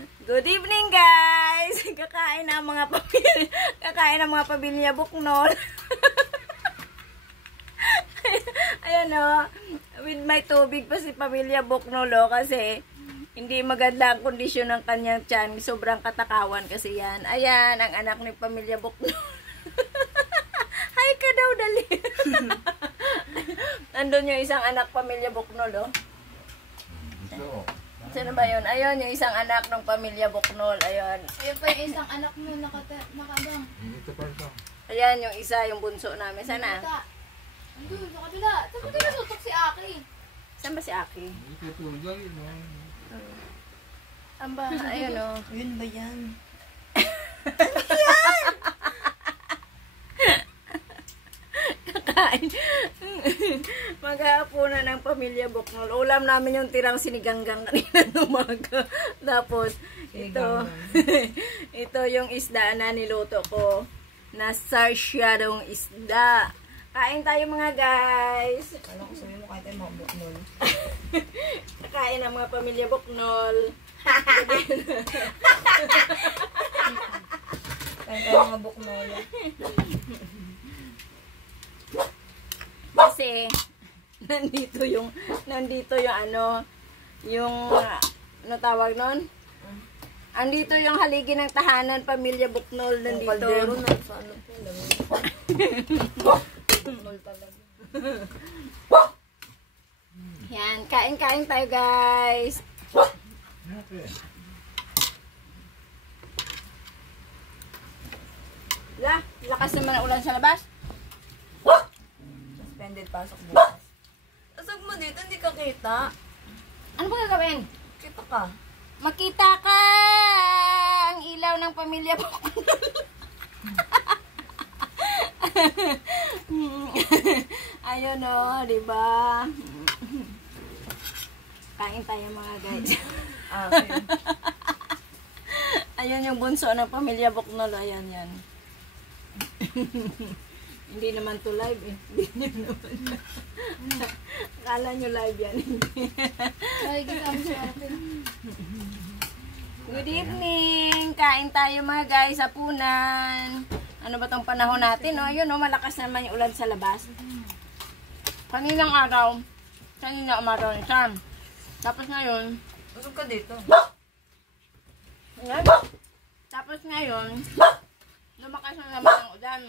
Good evening, guys. Kakain ng mga pamilya Buknol. Ayan o, with my tubig pa si pamilya Buknol o, kasi hindi maganda ang kondisyon ng kanyang tiyan. Sobrang katakawan kasi yan. Ayan, ang anak ni pamilya Buknol. Hi ka daw, dali. Nandun yung isang anak pamilya Buknol o. Sino ba yun? Ayun, yung isang anak ng pamilya Buknol. Ayun. Ayun pa yung isang anak mo nakadang. Ayan, yung isa, yung bunso namin. Sana? Andun, sa kabila. Saan ba natutok si Aki? Saan ba si Aki? Amba, ayun o. Yun ba yan? Kakain. Maghahapunan ng pamilya Buknol. Ulam namin yung tirang siniganggang kanina ng umaga. Tapos, ito yung isda na niluto ko. Na sarsyadong isda. Kain tayo mga guys. Kala ko sabi mo kahit tayo mga Buknol. Kain ng mga pamilya Buknol. Kahit tayo mga Buknol. Kasi nandito yung ano tawag nun? Andito yung haligi ng tahanan pamilya Buknol nandito. Kaldero na sa ano po. Buknol talaga. Yan, kain-kain tayo guys. Lakas naman ang ulan sa labas. Suspended pasok bukas. Asag mo dito, hindi ka kita. Ano ba gagawin? Kita ka. Makita ka ang ilaw ng pamilya Buknol. Ayun o, diba? Kain tayo mga guys. Okay. Ayun yung bunso ng pamilya Buknol. Ayan, yan. Hindi naman to live eh. Hindi naman. Akala nyo live yan. Good evening! Kain tayo mga guys, hapunan. Ano ba tong panahon natin? No? Ayun, no? Malakas naman yung ulan sa labas. Kaninang araw, kanina umaraw ni Sam. Tapos ngayon, Usog ka dito. ayan. Tapos ngayon, lumakas na naman ang ulan.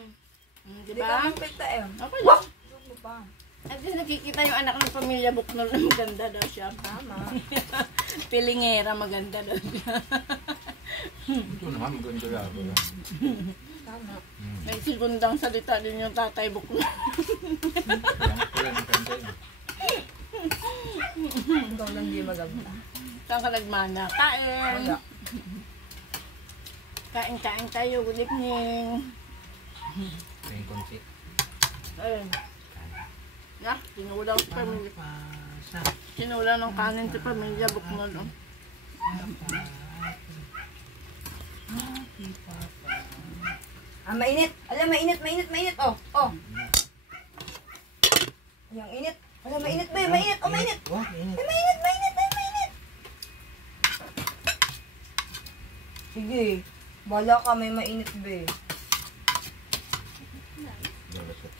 Hindi Diba? ka makita eh. Okay lang. Usog mo pa. At least nakikita yung anak ng pamilya Buknol na maganda daw siya. Tama. Pilingera, maganda daw siya. Ito naman, maganda yan. Tama. May segundang salita din yung tatay Buknol. Yan ang kanta yun. Ikaw lang di maganda. Saan ka nagmana? Kain! Wala. Kain tayo. Good evening. Yung konsi. Ayun. Na, sinulang si pamilya. Sinulang ng kanin si pamilya Buknol. Oh. Mainit. Alam, mainit. Oh. Yang init. Alam, mainit ba? Mainit. Oh, mainit. Wah, init. Mainit. Sige. Bala ka, may mainit ba?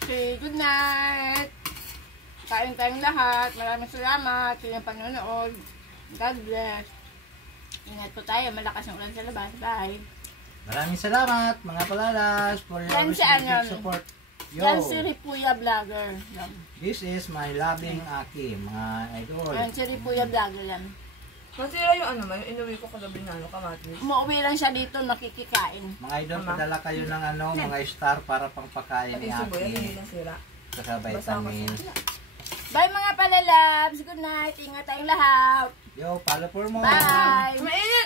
Okay, good night. Kain tayong lahat. Maraming salamat sa inyong panonood. God bless. Ingat po tayo. Malakas ang ulan sa labas. Bye. Maraming salamat mga palalas for your Yan si ano, support. Yan si Ripuya Vlogger. Yan. This is my loving Aki, mga idol. Yan si Ripuya Vlogger yan. Masira yung ano, yung inuwi ko kagabi na kamatis. Umuwi lang siya dito, makikikain. Mga idol, padala kayo ng ano, mga star para pangpakain ni Pati subo yan, hindi Aki. nasira. Saka vitamin. Bye mga palalabs. Good night. Ingat tayong lahat. Yo, follow for more. Bye. Mainit!